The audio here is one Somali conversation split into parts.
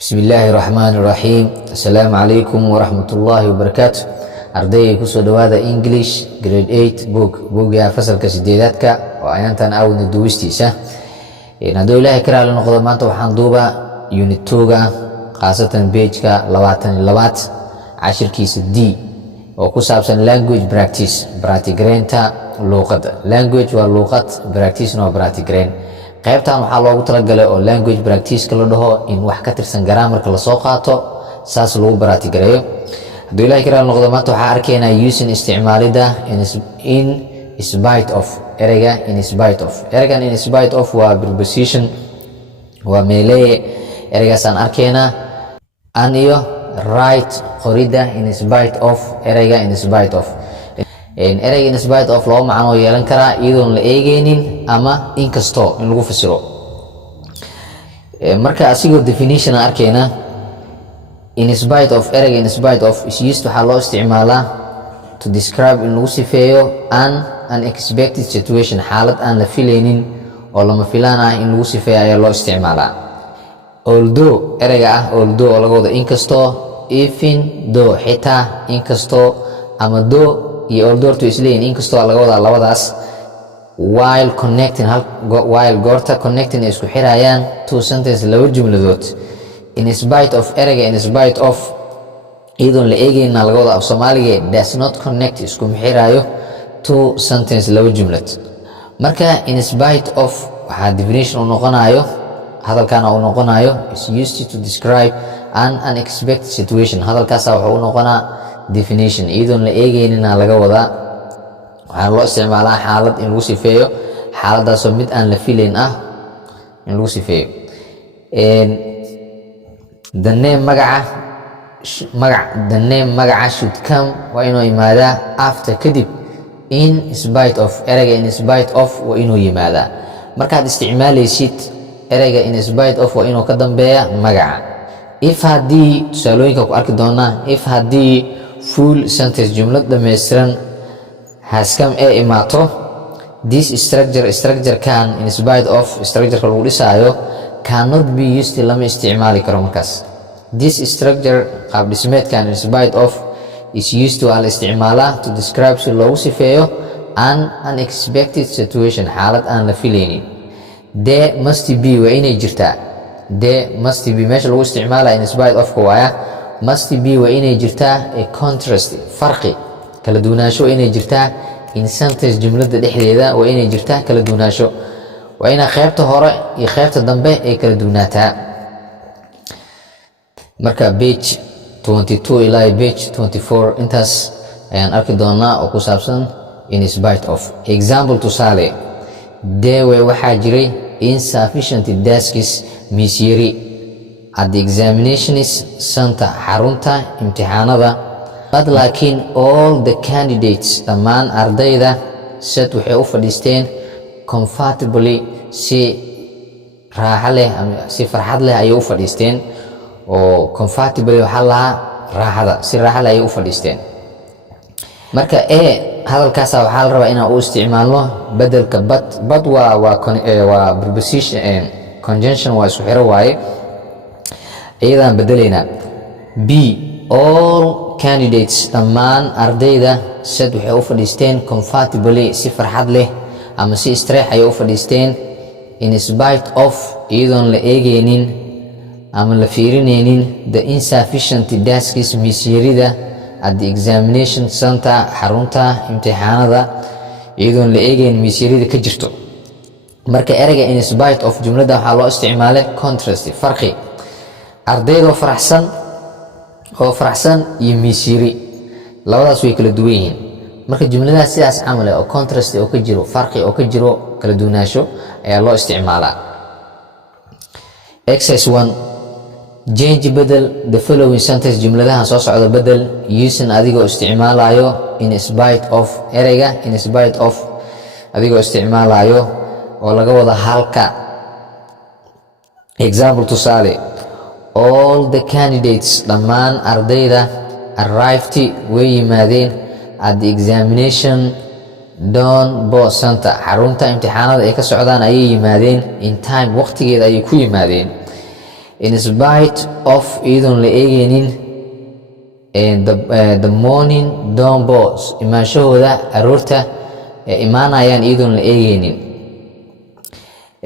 بسم الله الرحمن الرحيم. السلام عليكم ورحمة الله وبركاته. أردي كسو دوادا إنجليش جريد 8 بوك يا فصل كسيديداتك وأيانتان أو ندوستيسة ندو إلهي كرا لنقضى مانتا وحان دوبا يونت 2 خاصة بيجكا لواتن لوات عشر كيس دي وكسابسن language practice براتيجرينتا لغة language واللغة practice نو براتيجرين qaybtan waxaa loogu talagalay oo language practice kala dhaho in wax ka tirsan grammarka la soo qaato saas lagu barati gareeyo haduu ilaahay karaal noqdo maanta waxaa arkaynaa using isticmaalida in spite of ereyga in spite of ereygan in spite of waa preposition waa meeleye ereygaasaan arkaynaa an iyo right qorida in spite of ereyga in spite of ereyga in spite of loo macno yeelan karaa iyadoon la eegaynin ama inkasto in lagu fasiro marka asigoo definition arkayna in spite of ereyga in spite of is used waxaa loo isticmaalaa to describe in lagu sifeeyo an unexpected situation xaalad aan la filaynin oo lama filaan ah in lagu sifeeyo ayaa loo isticmaalaa although ereyga ah although oo laga wado inkastoo even though xitaa inkastoo ama though iyo ordortu isleeyin inkastoo laga wadaa labadaas while connecting while goorta connecting ay isku xirayaan two sentence laba jumladood in spite of ereyga in spite of iyadoon la eegayna laga wadaa af Soomaaliga does not connect isku xirayo two sentence laba jumlad marka in spite of waxa definition uu noqonayo hadalkana uu noqonayo is used to describe an unexpected situation hadalkaas waxa uu noqonaa definition iyadoon la eegaynina laga wadaa waxaa loo isticmaalaa xaalad in lagu sifeeyo xaaladaasoo mid aan la filayn ah in lagu sifeeyo the name magaca should come waa inuu yimaadaa after kadib in spite of ereyga in spite of waa inuu yimaadaa markaad isticmaalaysid ereyga in spite of waa inuu ka dambeeya magaca if haddii tusaalooyinka ku arki doonaa if haddii full sentence jumlad dhammaystiran has come ee imaato this structure can in spite of structureka lagu dhisaayo cannot be used lama isticmaali karo markaas this structure qaab dhismeedkan in spite of is used to al isticmaalaa to describe si loogu sifeeyo an unexpected situation xaalad aan la filaynin there must be waa inay jirtaa there must be meesha lagu isticmaalaa in spite of ka waaya must be waa inay jirtaa a contrast farqi kala duwanaansho inay jirtaa in sentence jumlada dhexdeeda waa inay jirtaa kala duwanaansho waa ina qaybta hore iyo qaybta dambe ay kala duwanaataa marka page 22 ilaa page 24 intaas ayaan arki doonaa oo ku saabsan in spite of example tusaale there waxaa jiray insufficient desks misyari at the examinations center xarunta imtixaanada but laakiin all the candidates dhammaan ardayda set waxay u fadhiisteen comfortably si raaxo leh ama si farxad leh ayay u fadhiisteen oo comfortably waxaa lahaa raaxada si raaxo leh ayay u fadhiisteen marka hadalkaasa waxaa la rabaa inaan u isticmaalno bedelka but waa preposition conjunction waa isku xiro waaye iyadaan bedelaynaa b all candidates dhammaan ardayda sad waxay u fadhiisteen comfortably si farxad leh ama si istreex ayay u fadhiisteen in spite of iyadoon la eegaynin ama la fiirinaynin the insufficient desks misyarida at the examination center xarunta imtixaanada iyadoon la eegaynin misyarida ka jirto marka ereyga in spite of jumlada waxaa loo isticmaalay contrast farqi ardaydoo faraxsan iyo misyari labadaas way kala duwan yihiin marka jumladaas sidaas camal oo contrast oo ka jiro farqi oo ka jiro kala duwanaansho ayaa loo isticmaalaa exercise 1 change bedel the following sentence jumladahan soo socda bedel using adigoo isticmaalayo in spite of ereyga in spite of adigoo isticmaalayo oo laga wada halka example tusaale all the candidates dhammaan ardayda arrived way yimaadeen at the examination Don Bo Center xarunta imtixaanada ay ka socdaan ayay yimaadeen in time waqtigeeda ayay ku yimaadeen in spite of iyadoon la eegaynin the morning dawn boats imaanshahooda aroorta imaanayaan iyadoon la eegaynin.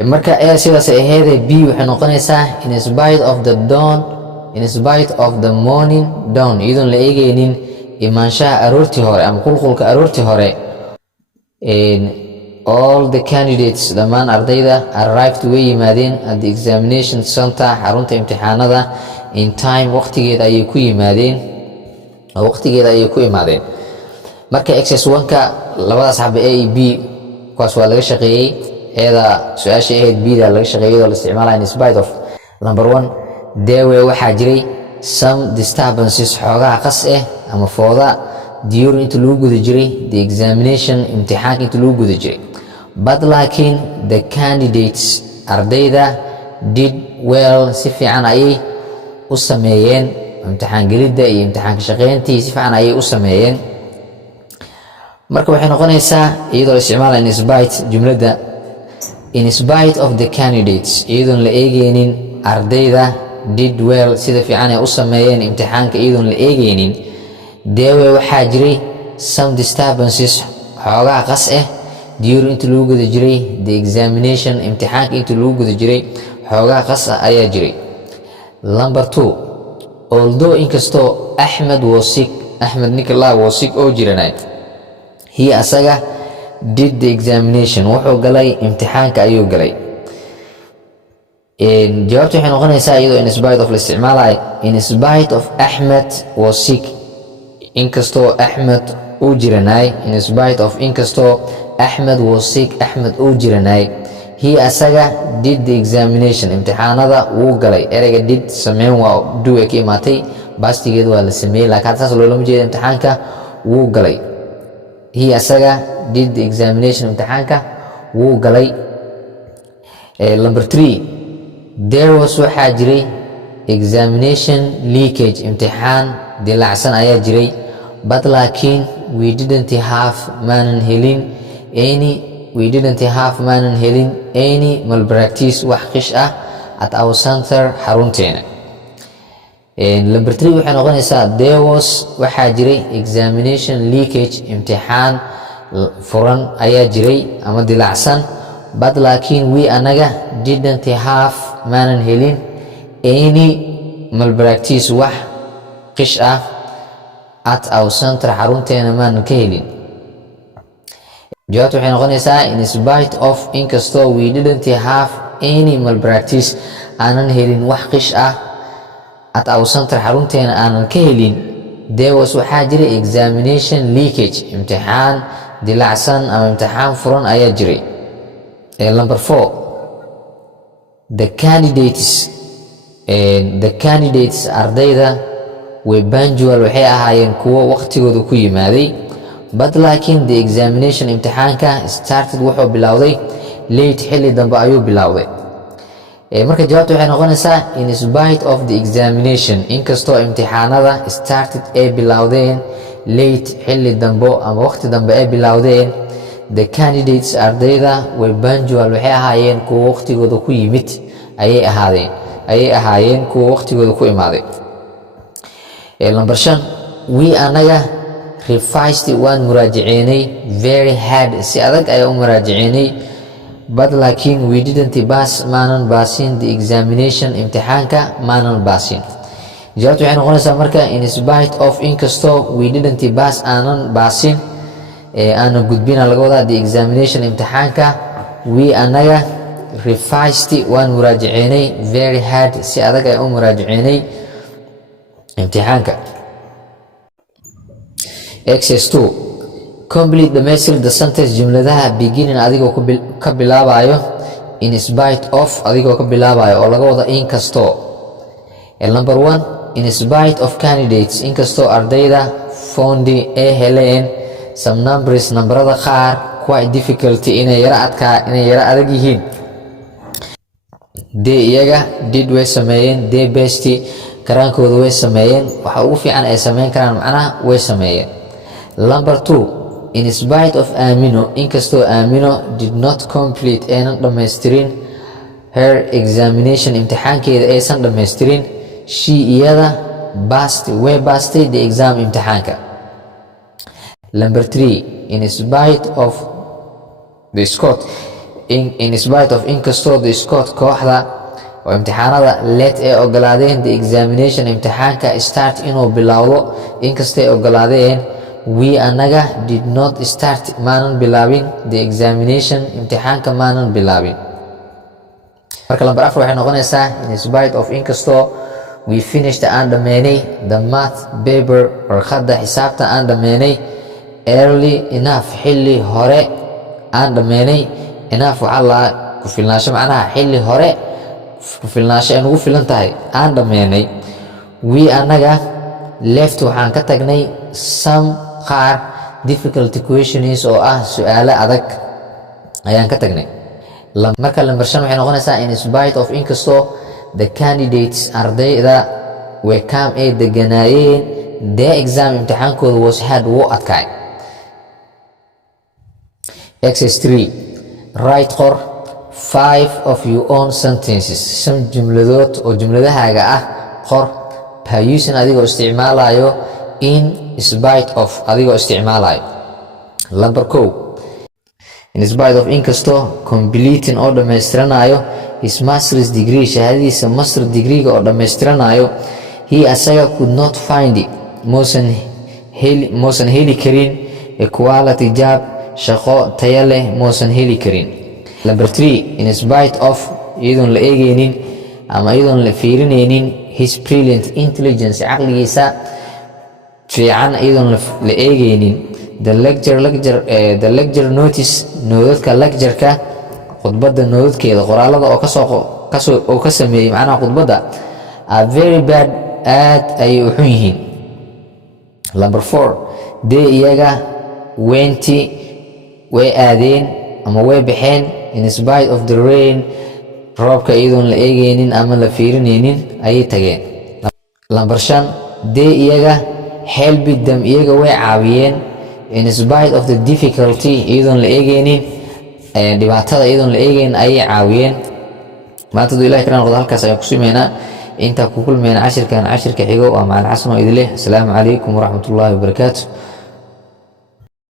Marka sidaas aheedee b waxay noqonaysaa in spite of the dawn, in spite of the morning dawn iyadoon la eegaynin imaanshaha aroortii hore ama qulqulka aroortii hore. All the candidates dhammaan ardayda arrived way yimaadeen at the examination center xarunta imtixaanada in time waqtigeeda ayay ku imaadeen. Marka XS1ka labadaas xaba A iyo B kuwaas waa laga shaqeeyey, eeda su-aasha ahayd B-da laga shaqeeyay oo la isticmaalaya in spite of. Number 1 there were waxaa jiray some disturbances xoogaha qas ama fooda during inta lagu guda jiray the examination imtixaanka inta lagu guda jiray, but laakiin the candidates ardayda did well si fiican ayay u sameeyeen imtixaan gelidda iyo imtixaanka shaqeyntii si fiican ayay u sameeyeen. Marka waxay noqonaysaa iyadoo la isticmaalaya in spite jumladda in spite of the candidates iyadoon la eegaynin ardayda did well sida fiican ay u sameeyeen imtixaanka iyadoon la eegaynin. there were waxaa jiray some disturbances xoogaha qas during inta lagu guda jiray the examination imtixaanka inta lagu guda jiray xoogaha qas ayaa jiray. Number 2 although inkastoo Ahmed was sick, Ahmed Nicola was sick oo jiranay, he asaga did the examination wuxuu galay imtixaanka ayuu galay. jawaabtu waxay noqonaysaa iyadoo in spite of la isticmaalay in spite of Ahmed was sick inkastoo Ahmed uu jiranay, in spite of inkastoo Ahmed was sick Ahmed uu jiranay, he asaga did the examination imtixaanada wuu galay. ereyga did sameyn waa do ka imaatay bastigeedu waa la sameeyey laakiin taas loolama jeedo imtixaanka wuu galay. he asaga did the examination imtixaanka wuu galay. Number 3 there was waxaa jiray examination leakage imtixaan dilacsan ayaa jiray, but laakiin we didn't have maanan helin any malpractice wax qish at our center xarunteena. Number 3 waxay noqonaysaa there was waxaa jiray examination leakage imtixaan furan ayaa jiray ama dilacsan, but laakiin we anaga didn't have maanan helin any malpractice wax qish at our center xarunteena maanan ka helin. jawaabtu waxay noqonaysaa in spite of inkastoo we didn't have any malpractice aanan helin wax qish at our center xarunteena aanan ka helin, there was waxaa jiray examination leakage imtixaan dilacsan ama imtixaan furan ayaa jiray. Number 4 the candidates ardayda way punctual waxay ahaayeen kuwo waqtigooda ku yimaaday, but laakiin the examination imtixaanka started wuxuu bilowday late xilli dambe ayuu bilowday. Marka jawaabtu waxay noqonaysaa in spite of the examination inkastoo imtixaanada started ay bilowdeen late xilli dambe ama waqti dambe ay bilowdeen, the candidates ardayda way punctual waxay ahaayeen kuwo waqtigooda ku yimid ayay ahaayeen kuwo waqtigooda ku imaaday. Number 5 we anaga revised waan muraajaceynay very hard si adag ayaa u muraajaceynay, but laakiin we didn't pass maanan baasin the examination imtixaanka maanan baasin. jawaabtu waxay noqonaysaa marka in spite of inkastoo we didn't pass aanan baasin aanan gudbina laga wadaa the examination imtixaanka, we anaga revised waan muraajaceynay very hard si adag ayaa u muraajaceynay imtixaanka. Exercise 2 complete dhamaystir the sentence jumladaha beginning adigoo ka bilaabayo in spite of adigoo ka bilaabayo oo laga wada inkastoo. Number 1 in spite of candidates inkastoo ardayda fondi ay heleen some numbers nambarada qaar quite difficulty inay yara adag yihiin, they iyaga did way sameeyeen they best karaankooda way sameeyeen waxa ugu fiican ay sameyn karaan macnaha way sameeyeen. Number 2 in spite of Amino inkastoo Amino did not complete aynan dhammaystirin her examination imtixaankeeda aysan dhammaystirin, she iyada way bastay the exam imtixaanka. Number 3, in spite of the Scott inkastoo the Scott kooxda oo imtixaanada let ay ogolaadeen the examination imtixaanka start inuu bilowdo, inkastay ogolaadeen, we anaga did not start maanan bilaabin the examination imtixaanka maanan bilaabin. Marka lambar 4 waxay noqonaysaa in spite of inkastoo we finished aan dhameynay the math paper warqadda xisaabta aan dhameynay early enough xilli hore aan dhameynay. enough waxaa la ku filnaansho, macnaha xilli hore ku filnaansho ay nagu filan tahay aan dhameynay. we anaga left waxaan ka tagnay some qaar difficult questions oo ah su'aalo adag ayaan ka tagnay. Marka lambar 5 waxay noqonaysaa in spite of inkastoo the candidates ardayda way come ay deganaayeen their exam imtixaankooda was hard wuu adkaay. Exercise 3, write qor 5 of your own sentences, 5 jumladood oo jumladahaaga ah qor by using adigoo isticmaalayo in spite of adigoo isticmaalayo. Number 1, in spite of inkastoo completing oo dhammaystiranayo his master's degree shahaadadiisa master degree-ga oo dhammaystiranayo, he asaga could not find it muusan heli karin a quality job shaqo tayo leh muusan heli karin. Number 3, in spite of iyadoon la eegaynin ama iyadoon la fiirinaynin his brilliant intelligence caqligiisa fiican iyadoon la eegaynin the lecture notice noodadka lecture-ka khudbadda noodadkeeda qoraalada oo ka sameeyey macnaha khudbadda are very bad aad ayay u xun yihiin. Number 4, they iyaga way aadeen ama way baxeen in spite of the rain roobka iyadoon la eegaynin ama la fiirinaynin ayay tageen. Number 5, they iyaga helped them iyaga way caawiyeen in spite of the difficulty iyadoon la eegaynin dhibaatada iyadoon la eegaynin ayay caawiyeen. maanta duu ilahay karaan noqdo halkaas ayaan ku simeynaa. intaa ku kulmayna cashirka xigo waa macalin xasan oo idin leh. Asalaamu calaykum waraxmatullaahi wabarakaatu.